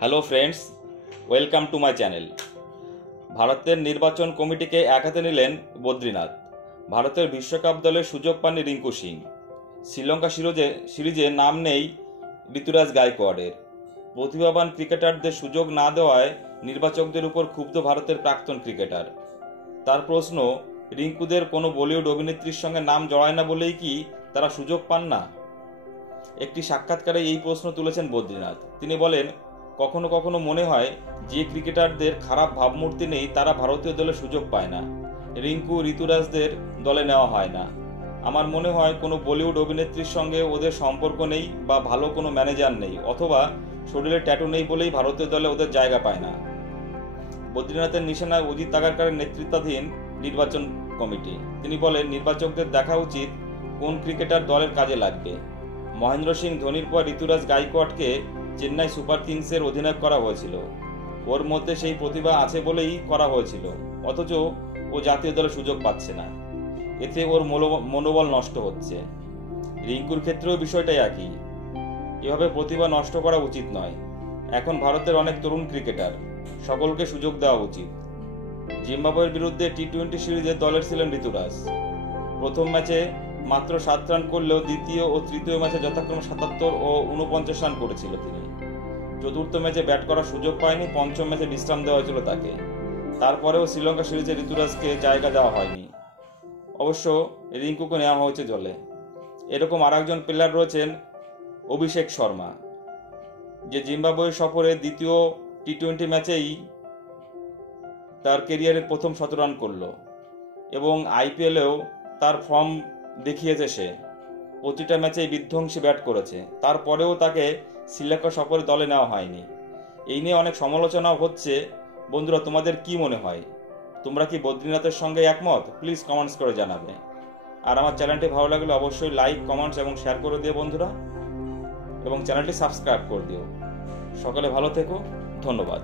Hello friends, welcome to my channel. ভারতের নির্বাচন কমিটিকে এক হাতে নিলেন বদ্রীনাথ। ভারতের বিশ্বকাপ দলের সুযোগ পাননি রিঙ্কু সিং। শ্রীলঙ্কা সিরিজে নাম নেই ঋতুরাজ গায়কোয়াড়ের। প্রতিভাবান ক্রিকেটারদের সুযোগ না দেওয়ায় নির্বাচকদের উপর ক্ষুব্ধ ভারতের প্রাক্তন ক্রিকেটার। তার প্রশ্ন, রিঙ্কুদের কোনো বলিউড অভিনেত্রীর সঙ্গে নাম জড়ায় না বলেই কি তারা সুযোগ পান না? একটি সাক্ষাৎকারে এই প্রশ্ন তুলেছেন বদ্রীনাথ। তিনি বলেন, কখনো কখনো মনে হয় যে ক্রিকেটারদের খারাপ ভাবমূর্তি নেই তারা ভারতীয় দলে সুযোগ পায় না। রিঙ্কু, ঋতুরাজদের দলে নেওয়া হয় না। আমার মনে হয় কোনো বলিউড অভিনেত্রীর সঙ্গে ওদের সম্পর্ক নেই, বা ভালো কোনো ম্যানেজার নেই, অথবা শরীরে ট্যাটু নেই বলেই ভারতীয় দলে ওদের জায়গা পায় না। বদ্রীনাথের নিশানায় অজিত আগারকারের নেতৃত্বাধীন নির্বাচন কমিটি। তিনি বলেন, নির্বাচকদের দেখা উচিত কোন ক্রিকেটার দলের কাজে লাগবে। মহেন্দ্র সিং ধোনির পর ঋতুরাজ গায়কোয়াড়কে চেন্নাই সুপার কিংসের অধিনায়ক করা হয়েছিল। ওর মধ্যে সেই প্রতিভা আছে বলেই করা হয়েছিল, অথচ ও জাতীয় দলে সুযোগ পাচ্ছে না। এতে ওর মনোবল নষ্ট হচ্ছে। রিঙ্কুর ক্ষেত্রেও বিষয়টাই একই। এভাবে প্রতিভা নষ্ট করা উচিত নয়। এখন ভারতের অনেক তরুণ ক্রিকেটার, সকলকে সুযোগ দেওয়া উচিত। জিম্বাবুয়ের বিরুদ্ধে টি-20 সিরিজে দলের ছিলেন ঋতুরাজ। প্রথম ম্যাচে মাত্র 7 রান করলেও দ্বিতীয় ও তৃতীয় ম্যাচে যথাক্রমে 77 ও 49 রান করেছিল তিনি। চতুর্থ ম্যাচে ব্যাট করার সুযোগ পায়নি, পঞ্চম ম্যাচে বিশ্রাম দেওয়া হয়েছিল তাকে। তারপরেও শ্রীলঙ্কা সিরিজে ঋতুরাজকে জায়গা দেওয়া হয়নি। অবশ্য রিঙ্কুকে নেওয়া হয়েছে দলে। এরকম আরেকজন প্লেয়ার রয়েছেন অভিষেক শর্মা, যে জিম্বাবুয়ে সফরে দ্বিতীয় টি-20 ম্যাচেই তার ক্যারিয়ারের প্রথম 100 রান করল, এবং আইপিএলেও তার ফর্ম দেখিয়েছে। সে প্রতিটা ম্যাচেই বিধ্বংসী ব্যাট করেছে। তারপরেও তাকে শ্রীলঙ্কা সফরে দলে নেওয়া হয়নি। এই নিয়ে অনেক সমালোচনাও হচ্ছে। বন্ধুরা, তোমাদের কি মনে হয়? তোমরা কি বদ্রীনাথের সঙ্গে একমত? প্লিজ কমেন্টস করে জানাবে। আর আমার চ্যানেলটি ভালো লাগলে অবশ্যই লাইক, কমেন্টস এবং শেয়ার করে দিও বন্ধুরা, এবং চ্যানেলটি সাবস্ক্রাইব করে দিও। সকলে ভালো থেকো, ধন্যবাদ।